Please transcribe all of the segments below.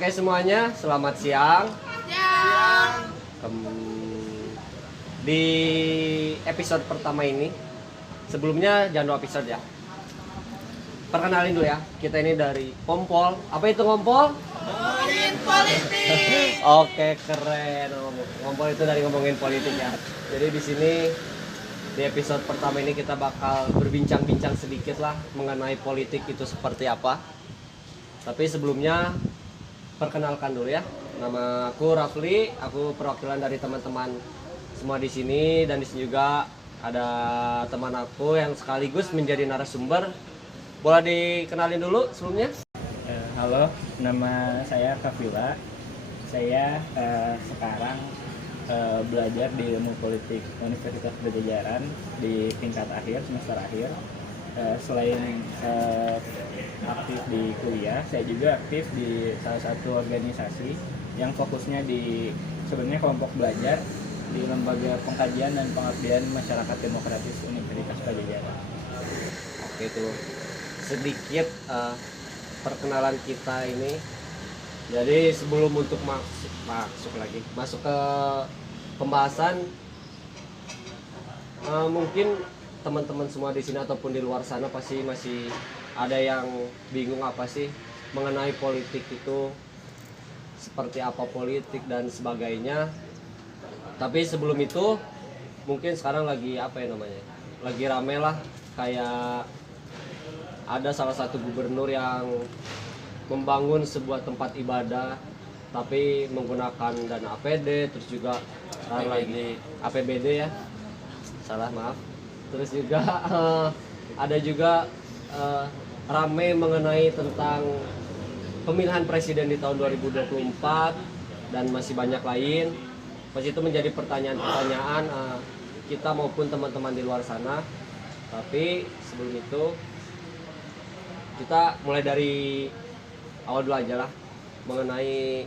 Oke semuanya, selamat siang. Siang. Di episode pertama ini, sebelumnya jangan lupa episode ya. Perkenalin dulu ya, kita ini dari Kompol. Apa itu Kompol? Ngomongin politik. Oke keren. Kompol itu dari ngomongin politik ya. Jadi di sini di episode pertama ini kita bakal berbincang-bincang sedikit lah mengenai politik itu seperti apa. Tapi sebelumnya perkenalkan dulu ya. Nama aku Rafli, aku perwakilan dari teman-teman semua di sini, dan di sini juga ada teman aku yang sekaligus menjadi narasumber. Boleh dikenalin dulu sebelumnya? Halo, nama saya Kavila. Saya sekarang belajar di Ilmu Politik Universitas Padjadjaran di tingkat akhir, semester akhir. Selain aktif di kuliah, saya juga aktif di salah satu organisasi yang fokusnya di sebenarnya kelompok belajar di Lembaga Pengkajian dan Pengabdian Masyarakat Demokratis Universitas Padjadjaran. Oke, itu sedikit perkenalan kita ini. Jadi sebelum untuk masuk ke pembahasan, mungkin teman-teman semua di sini ataupun di luar sana pasti masih ada yang bingung apa sih mengenai politik itu, seperti apa politik dan sebagainya. Tapi sebelum itu mungkin sekarang lagi apa ya namanya, lagi rame lah, kayak ada salah satu gubernur yang membangun sebuah tempat ibadah tapi menggunakan dana APD, terus juga lagi APBD ya, salah maaf. Terus juga ada juga rame mengenai tentang pemilihan presiden di tahun 2024 dan masih banyak lain. Pas itu menjadi pertanyaan-pertanyaan kita maupun teman-teman di luar sana. Tapi sebelum itu kita mulai dari awal dulu aja lah mengenai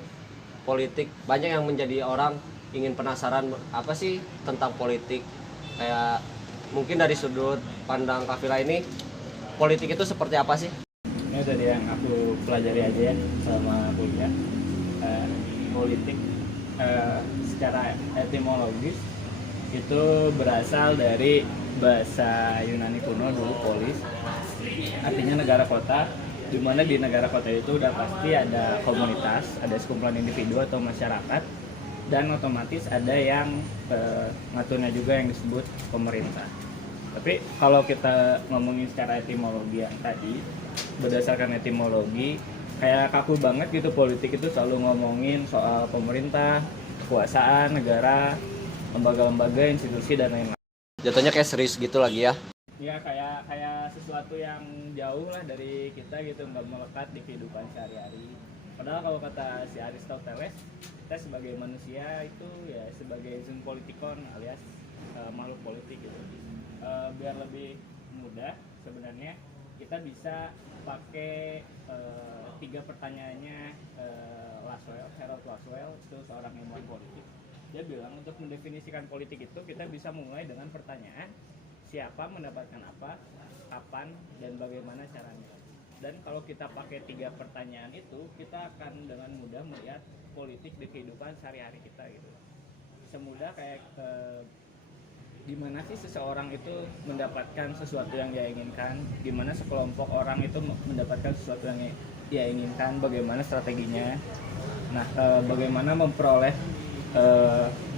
politik. Banyak yang menjadi orang ingin penasaran apa sih tentang politik. Kayak mungkin dari sudut pandang Kavila ini, politik itu seperti apa sih? Ini dari yang aku pelajari aja ya selama kuliah. Politik secara etimologis itu berasal dari bahasa Yunani kuno dulu, polis, artinya negara kota, di mana di negara kota itu udah pasti ada komunitas, ada sekumpulan individu atau masyarakat, dan otomatis ada yang ngaturnya juga yang disebut pemerintah. Tapi kalau kita ngomongin secara etimologi yang tadi, berdasarkan etimologi, kayak kaku banget gitu, politik itu selalu ngomongin soal pemerintah, kekuasaan, negara, lembaga-lembaga, institusi, dan lain-lain. Jatuhnya kayak serius gitu lagi ya. Ya kayak sesuatu yang jauh lah dari kita gitu, nggak melekat di kehidupan sehari-hari. Padahal kalau kata si Aristoteles, kita sebagai manusia itu ya sebagai zoon politikon alias makhluk politik gitu. Biar lebih mudah sebenarnya kita bisa pakai 3 pertanyaannya Harold Laswell, itu seorang ilmuwan politik. Dia bilang untuk mendefinisikan politik itu kita bisa mulai dengan pertanyaan siapa mendapatkan apa, kapan, dan bagaimana caranya. Dan kalau kita pakai 3 pertanyaan itu, kita akan dengan mudah melihat politik di kehidupan sehari-hari kita gitu. Semudah kayak di mana sih seseorang itu mendapatkan sesuatu yang dia inginkan, di mana sekelompok orang itu mendapatkan sesuatu yang dia inginkan, bagaimana strateginya. Nah, bagaimana memperoleh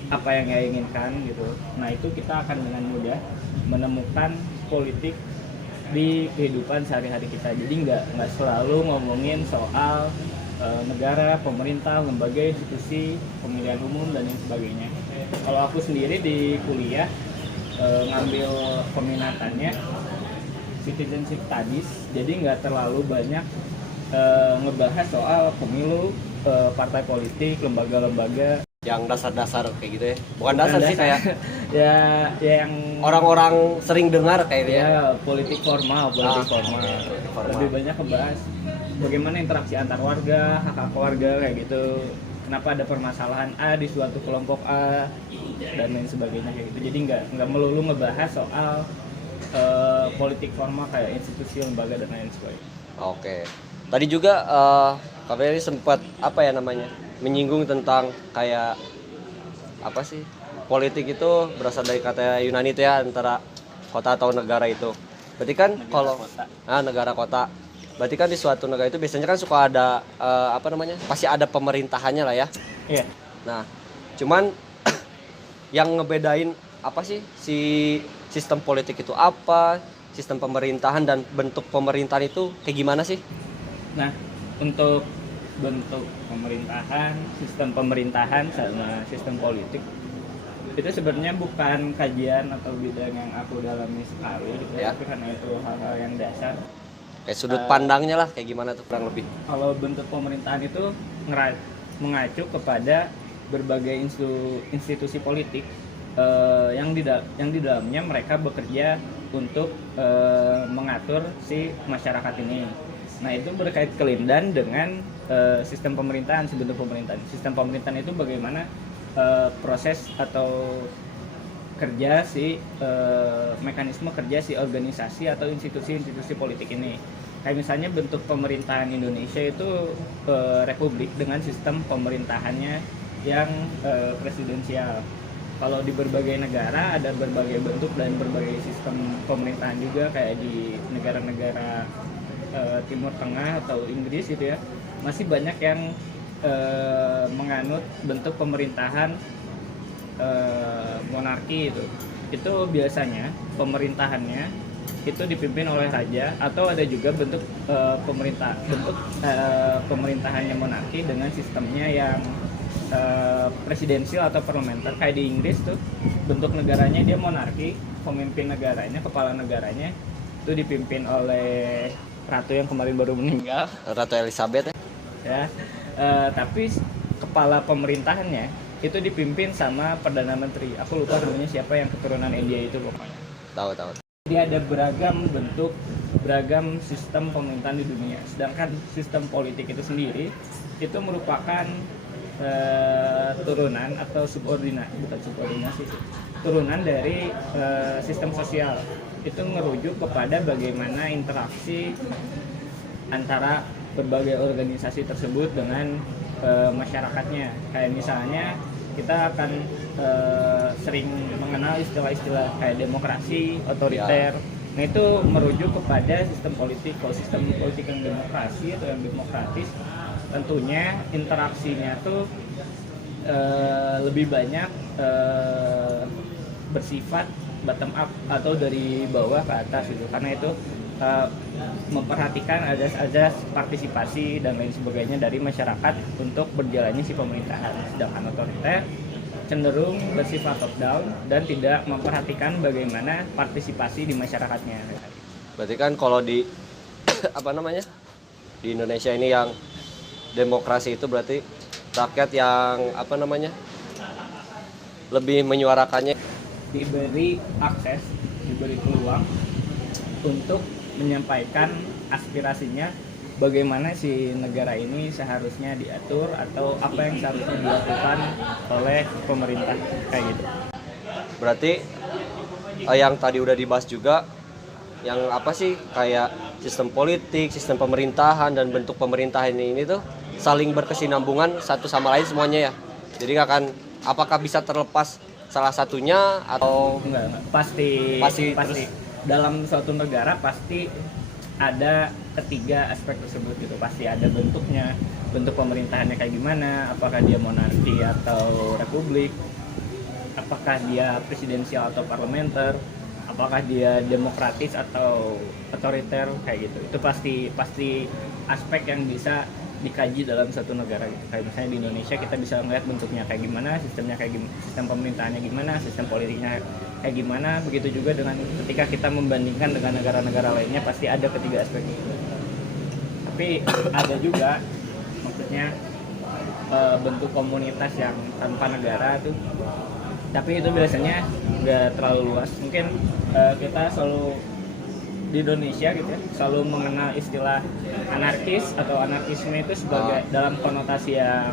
apa yang dia inginkan gitu. Nah, itu kita akan dengan mudah menemukan politik di kehidupan sehari-hari kita. Jadi nggak selalu ngomongin soal negara, pemerintah, lembaga, institusi, pemilihan umum, dan lain sebagainya. Kalau aku sendiri di kuliah ngambil peminatannya citizenship studies, jadi nggak terlalu banyak ngebahas soal pemilu, partai politik, lembaga-lembaga Yang dasar-dasar kayak gitu ya. Bukan dasar sih, kayak ya yang orang-orang sering dengar kayak gitu ya. ya politik formal. Formal. Lebih banyak ngebahas bagaimana interaksi antar warga, hak-hak warga kayak gitu. Kenapa ada permasalahan A di suatu kelompok A dan lain sebagainya kayak gitu. Jadi nggak melulu ngebahas soal politik formal kayak institusi, lembaga, dan lain sebagainya. Oke. Tadi juga KBRI sempat apa ya namanya menyinggung tentang kayak apa sih politik itu berasal dari kata Yunani itu ya, antara kota atau negara itu. Berarti kan kalau negara kota, berarti kan di suatu negara itu biasanya kan suka ada apa namanya, pasti ada pemerintahannya lah ya. Iya. Nah, cuman yang ngebedain apa sih si sistem politik itu apa, sistem pemerintahan dan bentuk pemerintahan itu kayak gimana sih? Nah, untuk bentuk pemerintahan, sistem pemerintahan sama sistem politik itu sebenarnya bukan kajian atau bidang yang aku dalami sekali gitu ya, tapi karena itu hal-hal yang dasar. Kayak sudut pandangnya lah kayak gimana tuh kurang lebih. Kalau bentuk pemerintahan itu mengacu kepada berbagai institusi politik yang di dalamnya mereka bekerja untuk mengatur si masyarakat ini. Nah, itu berkait kelindan dengan sistem pemerintahan, bentuk pemerintahan. Sistem pemerintahan itu bagaimana proses atau kerja mekanisme kerja si organisasi atau institusi-institusi politik ini. Kayak misalnya bentuk pemerintahan Indonesia itu republik dengan sistem pemerintahannya yang presidensial. Kalau di berbagai negara ada berbagai bentuk dan berbagai sistem pemerintahan juga, kayak di negara-negara Timur Tengah atau Inggris gitu ya, masih banyak yang menganut bentuk pemerintahan monarki itu biasanya pemerintahannya itu dipimpin oleh raja, atau ada juga bentuk pemerintahannya monarki dengan sistemnya yang presidensial atau parlementer. Kayak di Inggris tuh bentuk negaranya dia monarki, pemimpin negaranya, kepala negaranya itu dipimpin oleh ratu yang kemarin baru meninggal, Ratu Elizabeth ya. Tapi kepala pemerintahannya itu dipimpin sama perdana menteri. Aku lupa namanya siapa, yang keturunan India itu pokoknya. Tahu. Dia ada beragam bentuk, beragam sistem pemerintahan di dunia. Sedangkan sistem politik itu sendiri itu merupakan turunan atau turunan dari sistem sosial. Itu merujuk kepada bagaimana interaksi antara berbagai organisasi tersebut dengan masyarakatnya. Kayak misalnya kita akan sering mengenal istilah-istilah kayak demokrasi, otoriter. Nah, itu merujuk kepada sistem politik. Kalau sistem politik yang demokrasi atau yang demokratis, tentunya interaksinya tuh lebih banyak bersifat bottom up atau dari bawah ke atas gitu. Karena itu memperhatikan azas-azas partisipasi dan lain sebagainya dari masyarakat untuk berjalannya si pemerintahan. Sedangkan otoriter cenderung bersifat top down dan tidak memperhatikan bagaimana partisipasi di masyarakatnya. Berarti kan kalau di apa namanya di Indonesia ini yang demokrasi itu berarti rakyat yang apa namanya lebih menyuarakannya, diberi akses, diberi peluang untuk menyampaikan aspirasinya, bagaimana si negara ini seharusnya diatur atau apa yang seharusnya dilakukan oleh pemerintah, kayak gitu. Berarti yang tadi udah dibahas juga, yang apa sih kayak sistem politik, sistem pemerintahan dan bentuk pemerintahan ini tuh saling berkesinambungan satu sama lain semuanya ya. Jadi nggak akan, apakah bisa terlepas salah satunya atau enggak. Pasti dalam suatu negara pasti ada ketiga aspek tersebut gitu. Pasti ada bentuknya, bentuk pemerintahannya kayak gimana, apakah dia monarki atau republik, apakah dia presidensial atau parlementer, apakah dia demokratis atau otoriter, kayak gitu. Itu pasti aspek yang bisa dikaji dalam satu negara gitu. Kayak misalnya di Indonesia kita bisa melihat bentuknya kayak gimana, sistemnya kayak gimana, sistem pemerintahannya gimana, sistem politiknya kayak gimana. Begitu juga dengan ketika kita membandingkan dengan negara-negara lainnya, pasti ada ketiga aspek itu. Tapi ada juga maksudnya bentuk komunitas yang tanpa negara tuh, tapi itu biasanya nggak terlalu luas. Mungkin kita selalu di Indonesia gitu ya, selalu mengenal istilah anarkis atau anarkisme itu sebagai dalam konotasi yang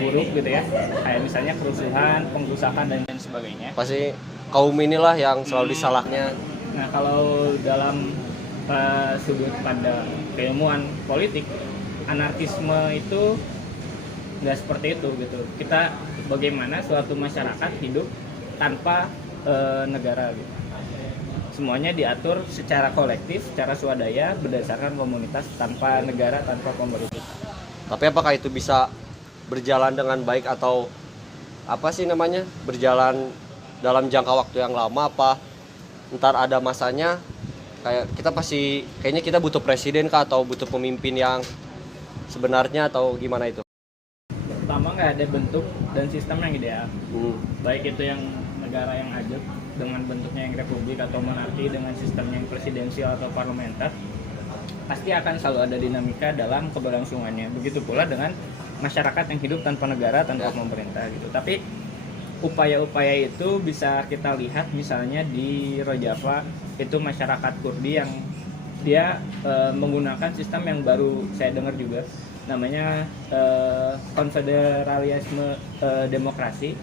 buruk gitu ya, kayak misalnya kerusuhan, pengrusakan dan lain sebagainya. pasti kaum inilah yang selalu disalahnya. Nah, kalau dalam sudut pandang keilmuan politik anarkisme itu nggak seperti itu gitu. Kita bagaimana suatu masyarakat hidup tanpa negara gitu. Semuanya diatur secara kolektif, secara swadaya berdasarkan komunitas tanpa negara, tanpa pemerintah. Tapi apakah itu bisa berjalan dengan baik atau apa sih namanya? Berjalan dalam jangka waktu yang lama apa ntar ada masanya kayak kita pasti kayaknya kita butuh presiden kah atau butuh pemimpin yang sebenarnya atau gimana itu? Pertama, nggak ada bentuk dan sistem yang ideal. Baik itu yang negara yang ajak dengan bentuknya yang republik atau monarki dengan sistemnya yang presidensial atau parlementer, pasti akan selalu ada dinamika dalam keberlangsungannya. Begitu pula dengan masyarakat yang hidup tanpa negara, tanpa pemerintah gitu. Tapi upaya-upaya itu bisa kita lihat misalnya di Rojava, itu masyarakat Kurdi yang dia menggunakan sistem yang baru saya dengar juga, namanya konfederalisme demokrasi.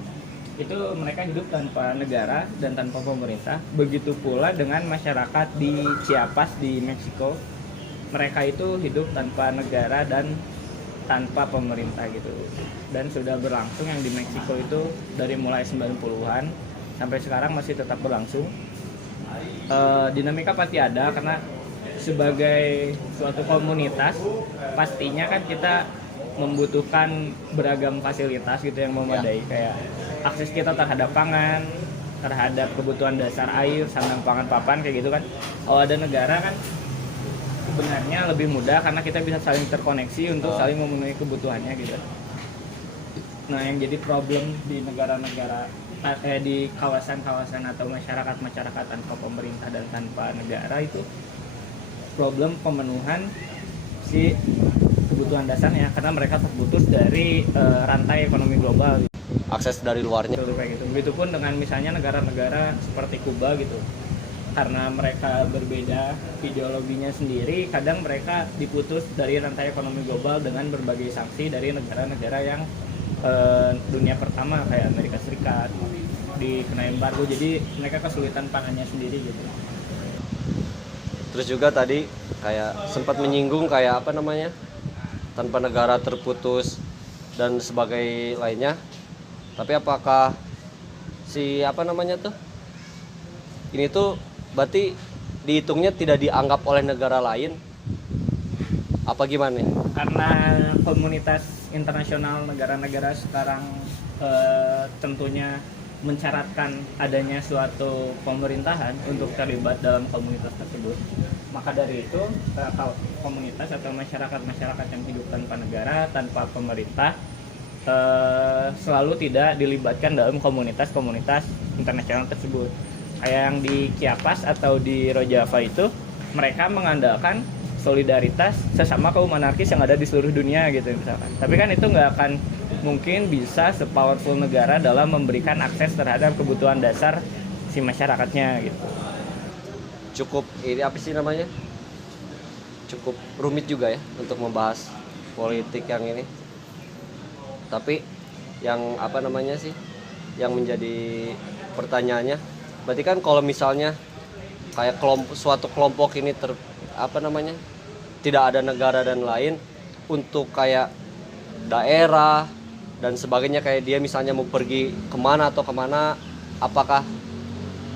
Itu mereka hidup tanpa negara dan tanpa pemerintah. Begitu pula dengan masyarakat di Chiapas di Meksiko, mereka itu hidup tanpa negara dan tanpa pemerintah gitu. Dan sudah berlangsung yang di Meksiko itu dari mulai 90-an sampai sekarang masih tetap berlangsung. Dinamika pasti ada karena sebagai suatu komunitas pastinya kan kita membutuhkan beragam fasilitas gitu yang memadai, kayak akses kita terhadap pangan, terhadap kebutuhan dasar air, sandang pangan papan kayak gitu kan. Kalau ada negara kan sebenarnya lebih mudah karena kita bisa saling terkoneksi untuk saling memenuhi kebutuhannya gitu. Nah, yang jadi problem di negara-negara di kawasan-kawasan atau masyarakat tanpa pemerintah dan tanpa negara itu problem pemenuhan si kebutuhan dasarnya karena mereka terputus dari rantai ekonomi global. Akses dari luarnya. Kayak gitu. Begitupun dengan misalnya negara-negara seperti Kuba gitu. Karena mereka berbeda ideologinya sendiri, kadang mereka diputus dari rantai ekonomi global dengan berbagai sanksi dari negara-negara yang dunia pertama kayak Amerika Serikat dikena embargo, jadi mereka kesulitan pangannya sendiri gitu. Terus juga tadi kayak sempat menyinggung kayak apa namanya? Tanpa negara terputus dan sebagai lainnya. Tapi apakah si apa namanya tuh? Ini tuh berarti dihitungnya tidak dianggap oleh negara lain? Apa gimana nih? Karena komunitas internasional negara-negara sekarang tentunya mensyaratkan adanya suatu pemerintahan untuk terlibat dalam komunitas tersebut. Maka dari itu komunitas atau masyarakat yang hidup tanpa negara, tanpa pemerintah selalu tidak dilibatkan dalam komunitas-komunitas internasional tersebut. Kayak yang di Chiapas atau di Rojava itu mereka mengandalkan solidaritas sesama kaum anarkis yang ada di seluruh dunia gitu misalkan. Tapi kan itu nggak akan mungkin bisa sepowerful negara dalam memberikan akses terhadap kebutuhan dasar si masyarakatnya gitu. Cukup ini apa sih namanya? Cukup rumit juga ya untuk membahas politik yang ini. Tapi yang apa namanya sih? Yang menjadi pertanyaannya, berarti kan kalau misalnya kayak suatu kelompok ini tidak ada negara dan lain untuk kayak daerah dan sebagainya, kayak dia misalnya mau pergi kemana atau kemana, apakah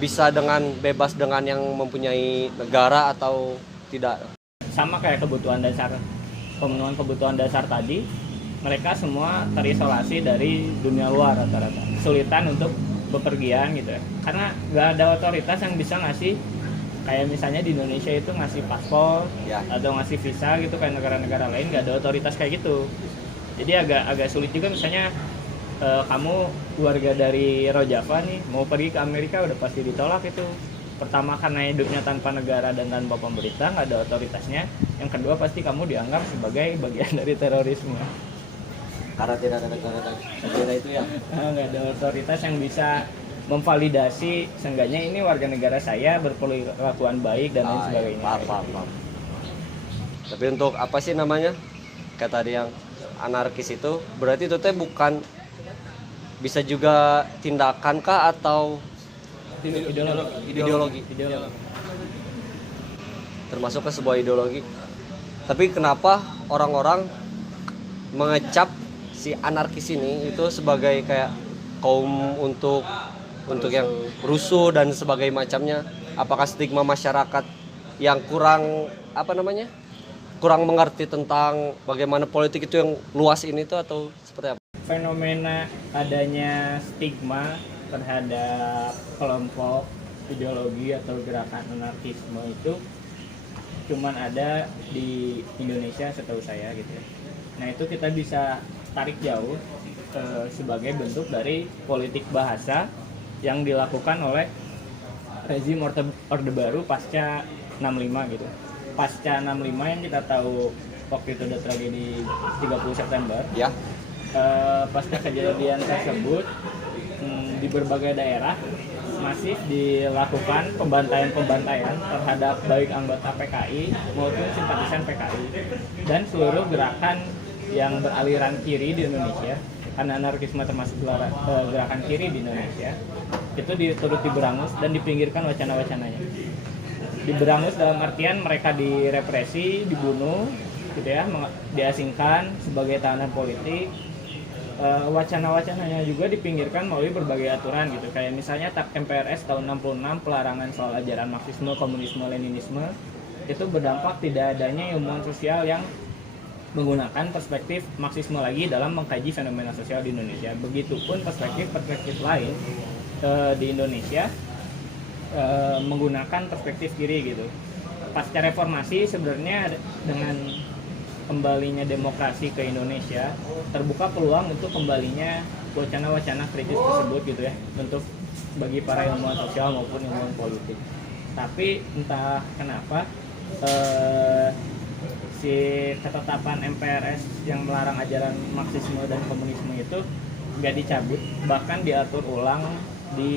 bisa dengan bebas dengan yang mempunyai negara atau tidak? Sama kayak kebutuhan dasar, pemenuhan kebutuhan dasar tadi, mereka semua terisolasi dari dunia luar rata-rata, kesulitan untuk bepergian gitu ya, karena nggak ada otoritas yang bisa ngasih kayak misalnya di Indonesia itu ngasih paspor atau ngasih visa gitu kayak negara-negara lain, nggak ada otoritas kayak gitu. Jadi agak sulit juga misalnya kamu warga dari Rojava nih mau pergi ke Amerika udah pasti ditolak itu. Pertama karena hidupnya tanpa negara dan tanpa pemerintah, nggak ada otoritasnya. Yang kedua pasti kamu dianggap sebagai bagian dari terorisme. Karena tidak ada negara itu ya. Nggak ada otoritas yang bisa memvalidasi seenggaknya ini warga negara saya berperilakuan baik dan lain sebagainya. Paham. Tapi untuk apa sih namanya? Kayak tadi yang anarkis itu berarti itu teh bukan bisa juga tindakan kah atau ideologi. Termasuk ke sebuah ideologi. Tapi kenapa orang-orang mengecap si anarkis ini itu sebagai kayak kaum untuk yang rusuh dan sebagai macamnya. Apakah stigma masyarakat yang kurang kurang mengerti tentang bagaimana politik itu yang luas ini tuh, atau seperti apa? Fenomena adanya stigma terhadap kelompok ideologi atau gerakan anarkisme itu cuman ada di Indonesia setahu saya gitu ya. Nah itu kita bisa tarik jauh sebagai bentuk dari politik bahasa yang dilakukan oleh rezim Orde Baru pasca 65 gitu. Pasca 65 yang kita tahu waktu itu ada tragedi 30 September. Ya. Pasca kejadian tersebut di berbagai daerah masif dilakukan pembantaian terhadap baik anggota PKI maupun simpatisan PKI dan seluruh gerakan yang beraliran kiri di Indonesia, karena anarkisme termasuk gerakan kiri di Indonesia, itu turut diberangus dan dipinggirkan wacana-wacananya. Diberangus dalam artian mereka direpresi, dibunuh, gitu ya, diasingkan sebagai tahanan politik. Wacana-wacananya juga dipinggirkan melalui berbagai aturan gitu, kayak misalnya TAP MPRS tahun 66 pelarangan soal ajaran Marxisme, Komunisme, Leninisme, itu berdampak tidak adanya ilmuwan sosial yang menggunakan perspektif Marxisme lagi dalam mengkaji fenomena sosial di Indonesia. Begitupun perspektif lain di Indonesia menggunakan perspektif kiri gitu. Pasca reformasi sebenarnya dengan kembalinya demokrasi ke Indonesia, terbuka peluang untuk kembalinya wacana-wacana kritis tersebut gitu ya, untuk bagi para ilmuwan sosial maupun ilmuwan politik. Tapi entah kenapa si ketetapan MPRS yang melarang ajaran Marxisme dan Komunisme itu nggak dicabut, bahkan diatur ulang di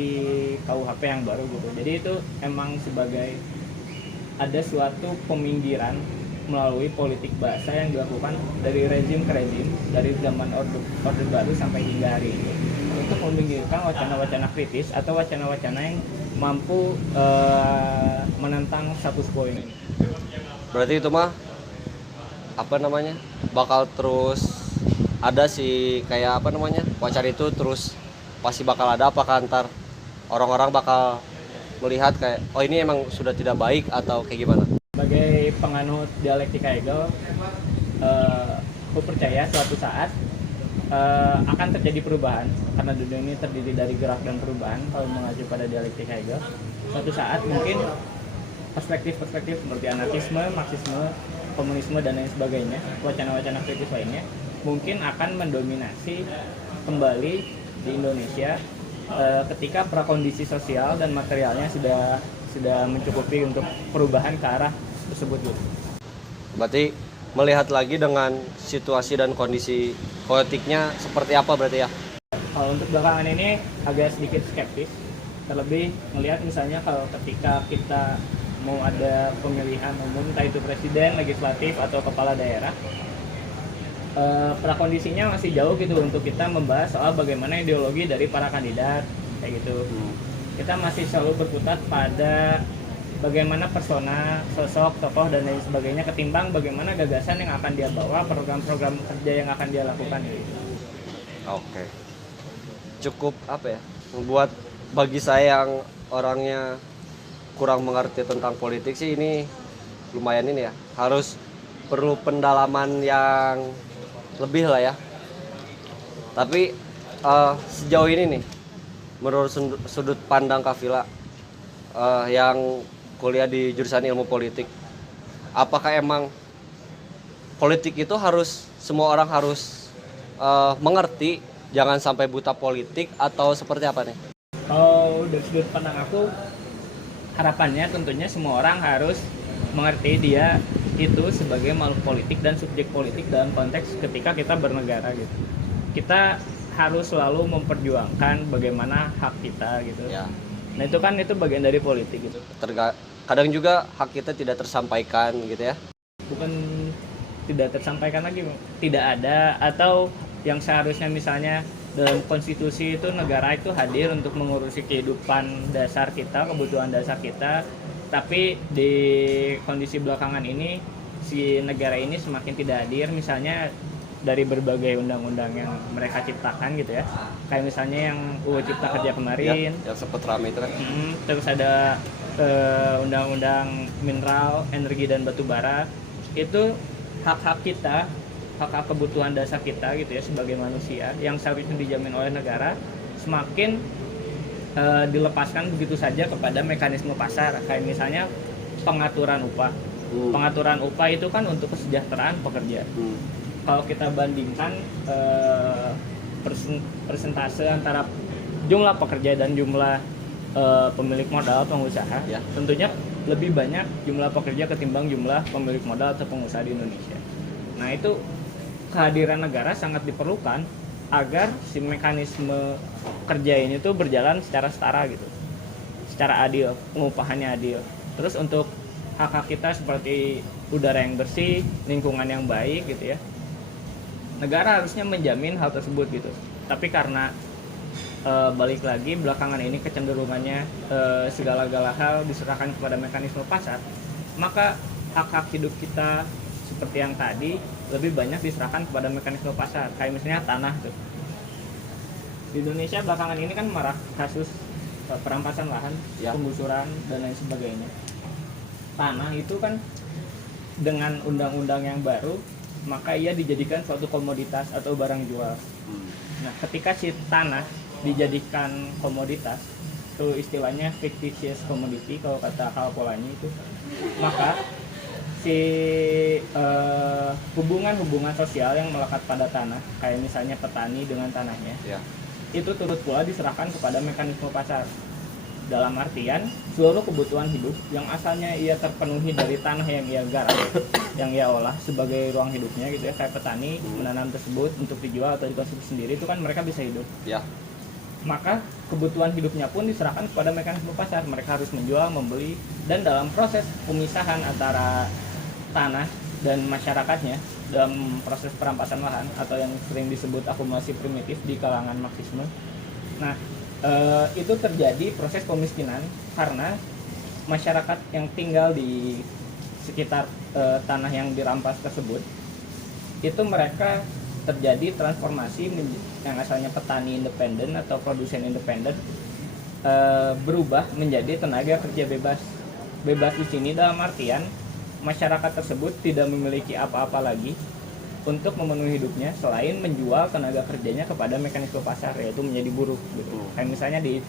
KUHP yang baru gitu. Jadi itu emang sebagai ada suatu peminggiran melalui politik bahasa yang dilakukan dari rezim ke rezim, dari zaman Orde Baru sampai hingga hari ini, untuk meminggirkan wacana-wacana kritis atau wacana-wacana yang mampu menentang status quo ini. Berarti itu mah bakal terus ada sih, kayak wacana itu terus pasti bakal ada. Apakah ntar orang-orang bakal melihat kayak oh ini emang sudah tidak baik atau kayak gimana? Sebagai penganut dialektika Hegel, aku percaya suatu saat akan terjadi perubahan, karena dunia ini terdiri dari gerak dan perubahan. Kalau mengacu pada dialektika Hegel, suatu saat mungkin perspektif-perspektif seperti anarkisme, Marxisme, komunisme dan lain sebagainya, wacana-wacana kritis lainnya mungkin akan mendominasi kembali di Indonesia ketika prakondisi sosial dan materialnya sudah mencukupi untuk perubahan ke arah tersebut gitu. Berarti melihat lagi dengan situasi dan kondisi politiknya seperti apa berarti ya? Kalau untuk belakangan ini agak sedikit skeptis, terlebih melihat misalnya kalau ketika kita mau ada pemilihan umum, entah itu presiden, legislatif atau kepala daerah, prakondisinya masih jauh gitu untuk kita membahas soal bagaimana ideologi dari para kandidat kayak gitu. Kita masih selalu berkutat pada bagaimana persona, sosok, tokoh dan lain sebagainya, ketimbang bagaimana gagasan yang akan dia bawa, program-program kerja yang akan dia lakukan gitu. Oke. Cukup membuat bagi saya yang orangnya kurang mengerti tentang politik sih, ini lumayan ini ya, harus perlu pendalaman yang lebih lah ya. Tapi sejauh ini nih, menurut sudut pandang Kafila yang kuliah di jurusan ilmu politik, apakah emang politik itu semua orang harus mengerti, jangan sampai buta politik, atau seperti apa nih? Kalau dari sudut pandang aku, harapannya tentunya semua orang harus mengerti dia itu sebagai makhluk politik dan subjek politik dalam konteks ketika kita bernegara gitu. Kita harus selalu memperjuangkan bagaimana hak kita gitu. Ya. Nah itu bagian dari politik gitu. Kadang juga hak kita tidak tersampaikan gitu ya. Bukan tidak tersampaikan lagi, tidak ada, atau yang seharusnya misalnya dalam konstitusi itu negara itu hadir untuk mengurusi kehidupan dasar kita, kebutuhan dasar kita, tapi di kondisi belakangan ini si negara ini semakin tidak hadir. Misalnya dari berbagai undang-undang yang mereka ciptakan gitu ya. Kayak misalnya yang UU Cipta Kerja kemarin, yang sempat rame itu kan. terus ada undang-undang mineral, energi dan batu bara. Itu hak-hak kita, hak-hak kebutuhan dasar kita gitu ya sebagai manusia yang seharusnya dijamin oleh negara, semakin dilepaskan begitu saja kepada mekanisme pasar. Kayak misalnya pengaturan upah. Pengaturan upah itu kan untuk kesejahteraan pekerja. Kalau kita bandingkan persentase antara jumlah pekerja dan jumlah pemilik modal pengusaha, ya, tentunya lebih banyak jumlah pekerja ketimbang jumlah pemilik modal atau pengusaha di Indonesia. Nah, itu kehadiran negara sangat diperlukan agar si mekanisme kerja ini tuh berjalan secara setara gitu, secara adil, pengupahannya adil. Terus untuk hak-hak kita seperti udara yang bersih, lingkungan yang baik gitu ya, negara harusnya menjamin hal tersebut gitu. Tapi karena balik lagi belakangan ini kecenderungannya segala-gala hal diserahkan kepada mekanisme pasar, maka hak-hak hidup kita seperti yang tadi lebih banyak diserahkan kepada mekanisme pasar. Kayak misalnya tanah tuh. Di Indonesia belakangan ini kan marak kasus perampasan lahan, ya, penggusuran dan lain sebagainya. Tanah itu kan dengan undang-undang yang baru, maka ia dijadikan suatu komoditas atau barang jual. Nah, ketika si tanah dijadikan komoditas, itu istilahnya fictitious commodity kalau kata Hal Polanya itu, maka si hubungan-hubungan sosial yang melekat pada tanah, kayak misalnya petani dengan tanahnya, ya, itu turut pula diserahkan kepada mekanisme pasar. Dalam artian seluruh kebutuhan hidup yang asalnya ia terpenuhi dari tanah yang ia garap, yang ia olah sebagai ruang hidupnya gitu ya, kayak petani menanam tersebut untuk dijual atau dikonsumsi sendiri, itu kan mereka bisa hidup. Ya. Maka kebutuhan hidupnya pun diserahkan kepada mekanisme pasar. Mereka harus menjual, membeli, dan dalam proses pemisahan antara tanah dan masyarakatnya dalam proses perampasan lahan atau yang sering disebut akumulasi primitif di kalangan Marxisme. Nah, itu terjadi proses pemiskinan karena masyarakat yang tinggal di sekitar tanah yang dirampas tersebut, itu mereka terjadi transformasi yang asalnya petani independen atau produsen independen berubah menjadi tenaga kerja bebas. Bebas di sini dalam artian masyarakat tersebut tidak memiliki apa-apa lagi untuk memenuhi hidupnya selain menjual tenaga kerjanya kepada mekanisme pasar, yaitu menjadi buruh gitu. Kayak misalnya di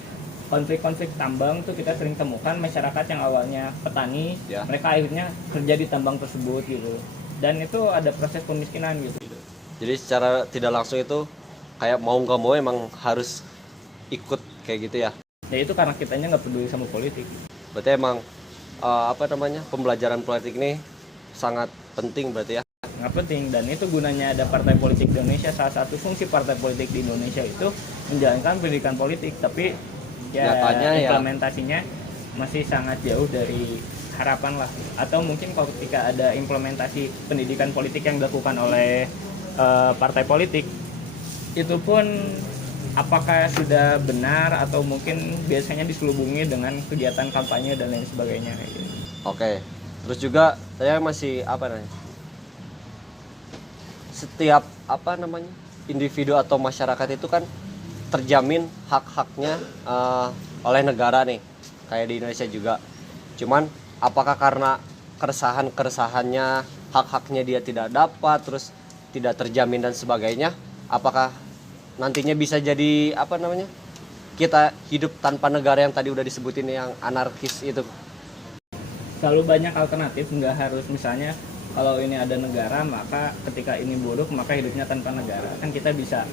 konflik-konflik tambang tuh kita sering temukan masyarakat yang awalnya petani, ya, mereka akhirnya kerja di tambang tersebut gitu. Dan itu ada proses pemiskinan gitu. Jadi secara tidak langsung itu kayak mau nggak mau emang harus ikut kayak gitu ya. Ya itu karena kitanya nggak peduli sama politik. Berarti emang pembelajaran politik ini sangat penting berarti ya. Nggak penting, dan itu gunanya ada partai politik di Indonesia. Salah satu fungsi partai politik di Indonesia itu menjalankan pendidikan politik, tapi ya implementasinya masih sangat jauh dari harapan lah. Atau mungkin kalau ketika ada implementasi pendidikan politik yang dilakukan oleh partai politik, itu pun apakah sudah benar atau mungkin biasanya diselubungi dengan kegiatan kampanye dan lain sebagainya. Oke, terus juga saya masih setiap individu atau masyarakat itu kan terjamin hak-haknya oleh negara nih, kayak di Indonesia juga. Cuman apakah karena keresahannya hak-haknya dia tidak dapat, terus tidak terjamin dan sebagainya, apakah nantinya bisa jadi kita hidup tanpa negara yang tadi udah disebutin yang anarkis itu? Selalu banyak alternatif, nggak harus misalnya kalau ini ada negara maka ketika ini buruk maka hidupnya tanpa negara. Kan kita bisa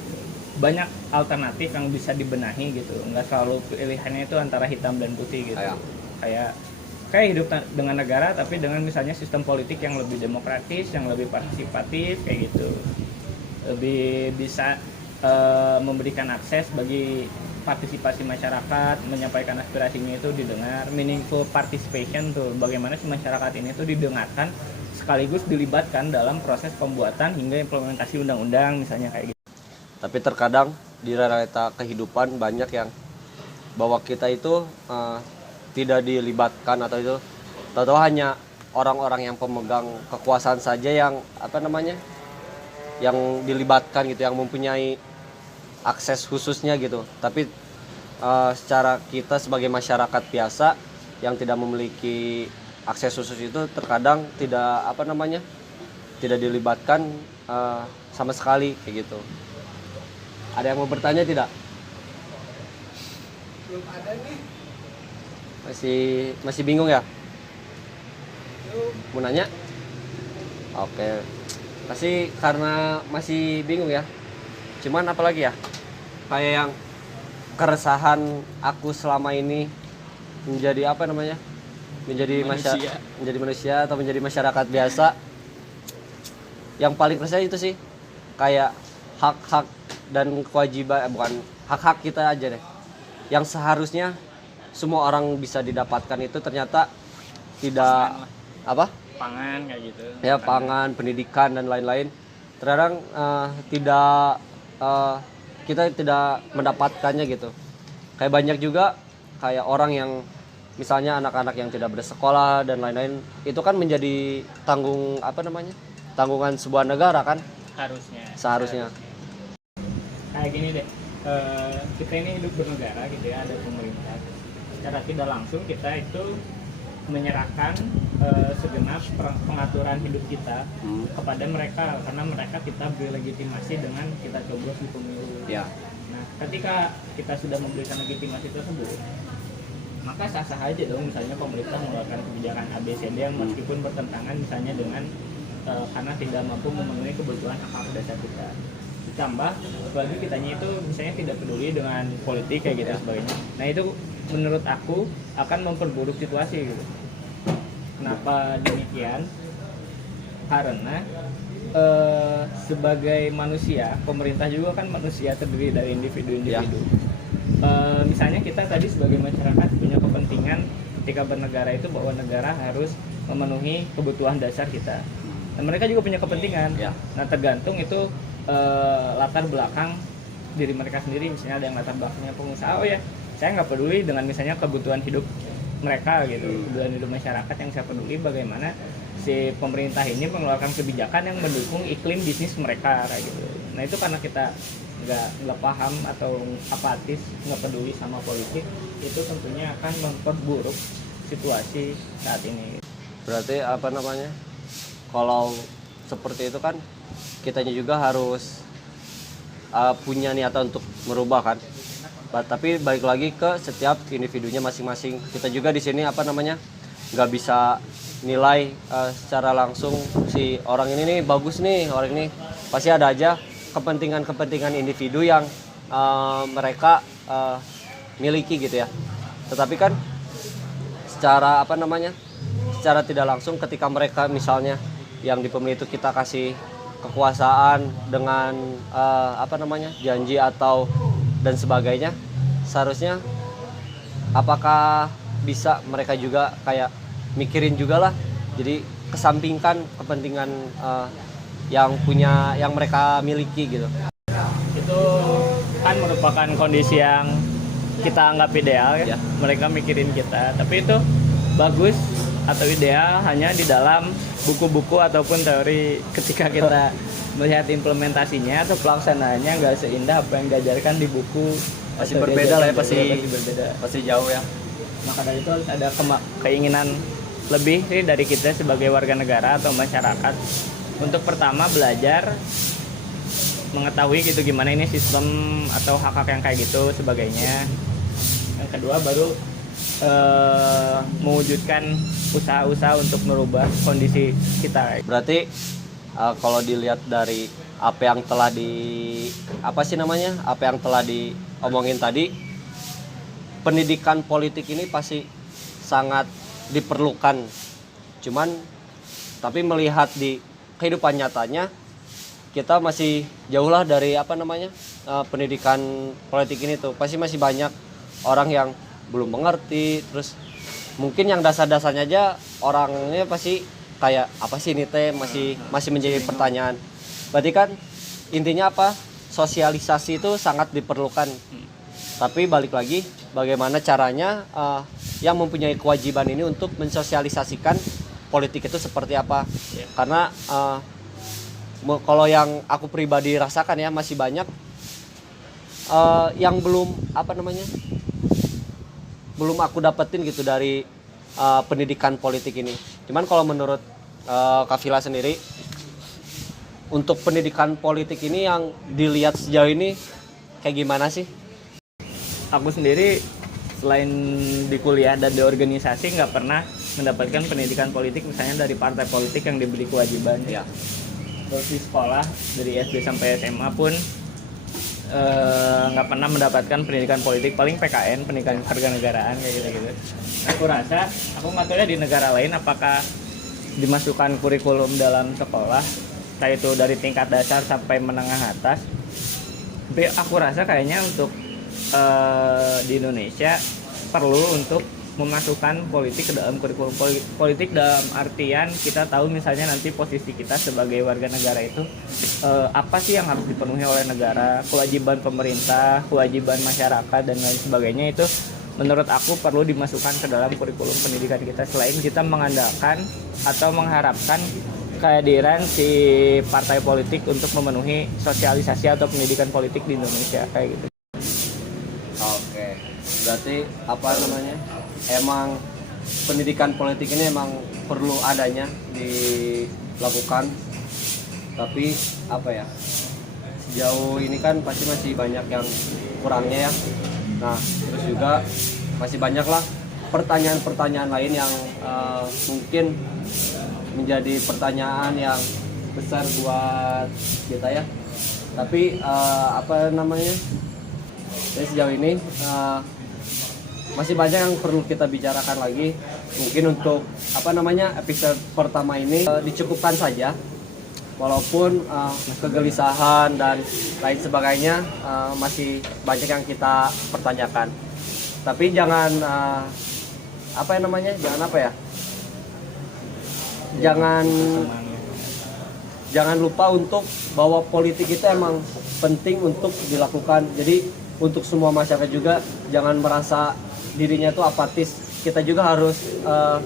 banyak alternatif yang bisa dibenahi gitu, nggak selalu pilihannya itu antara hitam dan putih gitu. Kayak hidup dengan negara tapi dengan misalnya sistem politik yang lebih demokratis, yang lebih partisipatif kayak gitu, lebih bisa memberikan akses bagi partisipasi masyarakat, menyampaikan aspirasinya itu didengar, meaningful participation tuh, bagaimana si masyarakat ini tuh didengarkan sekaligus dilibatkan dalam proses pembuatan hingga implementasi undang-undang misalnya kayak gitu. Tapi terkadang di realita kehidupan banyak yang bahwa kita itu tidak dilibatkan, atau itu tahu-tahu hanya orang-orang yang pemegang kekuasaan saja yang yang dilibatkan gitu, yang mempunyai akses khususnya gitu. Tapi secara kita sebagai masyarakat biasa yang tidak memiliki akses khusus itu terkadang tidak tidak dilibatkan sama sekali kayak gitu. Ada yang mau bertanya tidak? Belum ada nih. Masih bingung ya? Mau nanya? Oke. Pasti karena masih bingung ya. Cuman apalagi ya? Kayak yang keresahan aku selama ini menjadi menjadi manusia atau menjadi masyarakat biasa. Yang paling resah itu sih kayak hak-hak dan kewajiban, bukan hak-hak kita aja deh, yang seharusnya semua orang bisa didapatkan itu ternyata tidak pangan kayak gitu ya, pangan, pendidikan dan lain-lain terkadang kita tidak mendapatkannya gitu. Kayak banyak juga kayak orang yang misalnya anak-anak yang tidak bersekolah dan lain-lain, itu kan menjadi tanggungan sebuah negara kan, seharusnya. Kayak gini deh, kita ini hidup bernegara gitu ya, ada pemerintah. Secara tidak langsung kita itu menyerahkan segenap pengaturan hidup kita kepada mereka, karena mereka kita beri legitimasi dengan kita coblos di pemilu. Ya. Nah, ketika kita sudah memberikan legitimasi tersebut, maka sah-sah aja dong misalnya pemerintah mengeluarkan kebijakan ABCD yang meskipun bertentangan misalnya dengan karena tidak mampu memenuhi kebutuhan hak-hak dasar kita. Ditambah apalagi kitanya itu misalnya tidak peduli dengan politik kayak gitu sebagainya. Nah, itu menurut aku akan memperburuk situasi gitu. Kenapa demikian? Karena sebagai manusia, pemerintah juga kan manusia, terdiri dari individu-individu. Misalnya kita tadi sebagai masyarakat punya kepentingan ketika bernegara itu bahwa negara harus memenuhi kebutuhan dasar kita. Dan mereka juga punya kepentingan. Nah, tergantung itu latar belakang diri mereka sendiri. Misalnya ada yang latar belakangnya pengusaha, oh ya saya nggak peduli dengan misalnya kebutuhan hidup mereka gitu, kebutuhan hidup masyarakat. Yang saya peduli bagaimana si pemerintah ini mengeluarkan kebijakan yang mendukung iklim bisnis mereka kayak gitu. Nah, itu karena kita nggak paham atau apatis, nggak peduli sama politik, itu tentunya akan memperburuk situasi saat ini. Berarti kalau seperti itu kan kitanya juga harus punya niatan untuk merubah kan. Tapi balik lagi ke setiap individunya masing-masing. Kita juga di sini nggak bisa nilai secara langsung si orang ini nih bagus nih, orang ini pasti ada aja kepentingan individu yang mereka miliki gitu ya. Tetapi kan secara secara tidak langsung ketika mereka misalnya yang di pemilu itu kita kasih kekuasaan dengan janji atau dan sebagainya, seharusnya apakah bisa mereka juga kayak mikirin juga lah, jadi kesampingkan kepentingan yang mereka miliki gitu. Itu kan merupakan kondisi yang kita anggap ideal ya. Mereka mikirin kita, tapi itu bagus atau ideal hanya di dalam buku-buku ataupun teori. Ketika kita melihat implementasinya atau pelaksanaannya nggak seindah apa yang diajarkan di buku. Pasti berbeda lah ya, pasti jauh ya. Maka dari itu harus ada keinginan lebih sih dari kita sebagai warga negara atau masyarakat untuk pertama belajar mengetahui gitu gimana ini sistem atau hak-hak yang kayak gitu sebagainya. Yang kedua baru mewujudkan usaha-usaha untuk merubah kondisi kita. Berarti kalau dilihat dari apa yang telah diomongin tadi, pendidikan politik ini pasti sangat diperlukan. Cuman tapi melihat di kehidupan nyatanya kita masih jauh lah dari pendidikan politik ini tuh. Pasti masih banyak orang yang belum mengerti, terus mungkin yang dasar-dasarnya aja orangnya pasti kayak apa sih ini teh masih menjadi pertanyaan. Berarti kan intinya sosialisasi itu sangat diperlukan. Tapi balik lagi bagaimana caranya yang mempunyai kewajiban ini untuk mensosialisasikan politik itu seperti apa. Karena Kalau yang aku pribadi rasakan ya masih banyak yang belum apa namanya belum aku dapetin gitu dari pendidikan politik ini. Cuman kalau menurut Kak Vila sendiri, untuk pendidikan politik ini yang dilihat sejauh ini kayak gimana sih? Aku sendiri selain di kuliah dan di organisasi nggak pernah mendapatkan pendidikan politik misalnya dari partai politik yang diberi kewajiban. Ya. Terus di sekolah dari SD sampai SMA pun nggak pernah mendapatkan pendidikan politik, paling PKN, pendidikan kewarganegaraan kayak gitu-gitu. Aku rasa, aku nggak tahu ya di negara lain apakah dimasukkan kurikulum dalam sekolah, kayak itu dari tingkat dasar sampai menengah atas. Tapi aku rasa kayaknya untuk di Indonesia perlu untuk memasukkan politik ke dalam kurikulum politik dalam artian kita tahu misalnya nanti posisi kita sebagai warga negara itu apa sih yang harus dipenuhi oleh negara, kewajiban pemerintah, kewajiban masyarakat dan lain sebagainya. Itu menurut aku perlu dimasukkan ke dalam kurikulum pendidikan kita, selain kita mengandalkan atau mengharapkan kehadiran si partai politik untuk memenuhi sosialisasi atau pendidikan politik di Indonesia kayak gitu. Oke, berarti apa namanya? Emang pendidikan politik ini emang perlu adanya dilakukan, tapi apa ya? Sejauh ini kan pasti masih banyak yang kurangnya ya. Nah, terus juga masih banyak lah pertanyaan-pertanyaan lain yang mungkin menjadi pertanyaan yang besar buat kita ya. Tapi apa namanya? Jadi sejauh ini masih banyak yang perlu kita bicarakan lagi. Mungkin untuk apa namanya episode pertama ini dicukupkan saja. Walaupun kegelisahan dan lain sebagainya masih banyak yang kita pertanyakan. Tapi jangan apa namanya? Jangan apa ya? Jangan lupa untuk bahwa politik itu emang penting untuk dilakukan. Jadi untuk semua masyarakat juga jangan merasa dirinya itu apatis. Kita juga harus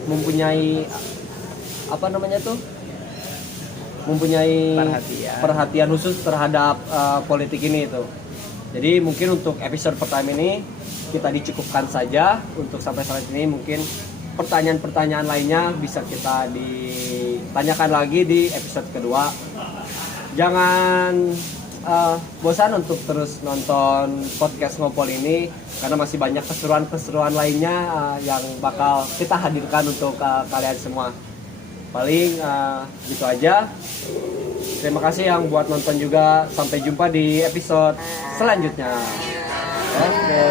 mempunyai apa namanya tuh? Mempunyai perhatian khusus terhadap politik ini itu. Jadi mungkin untuk episode pertama ini kita dicukupkan saja. Untuk sampai saat ini mungkin pertanyaan-pertanyaan lainnya bisa kita ditanyakan lagi di episode kedua. Jangan bosan untuk terus nonton podcast Ngopol ini karena masih banyak keseruan-keseruan lainnya yang bakal kita hadirkan untuk kalian semua. Paling gitu aja. Terima kasih yang buat nonton juga. Sampai jumpa di episode selanjutnya. Oke.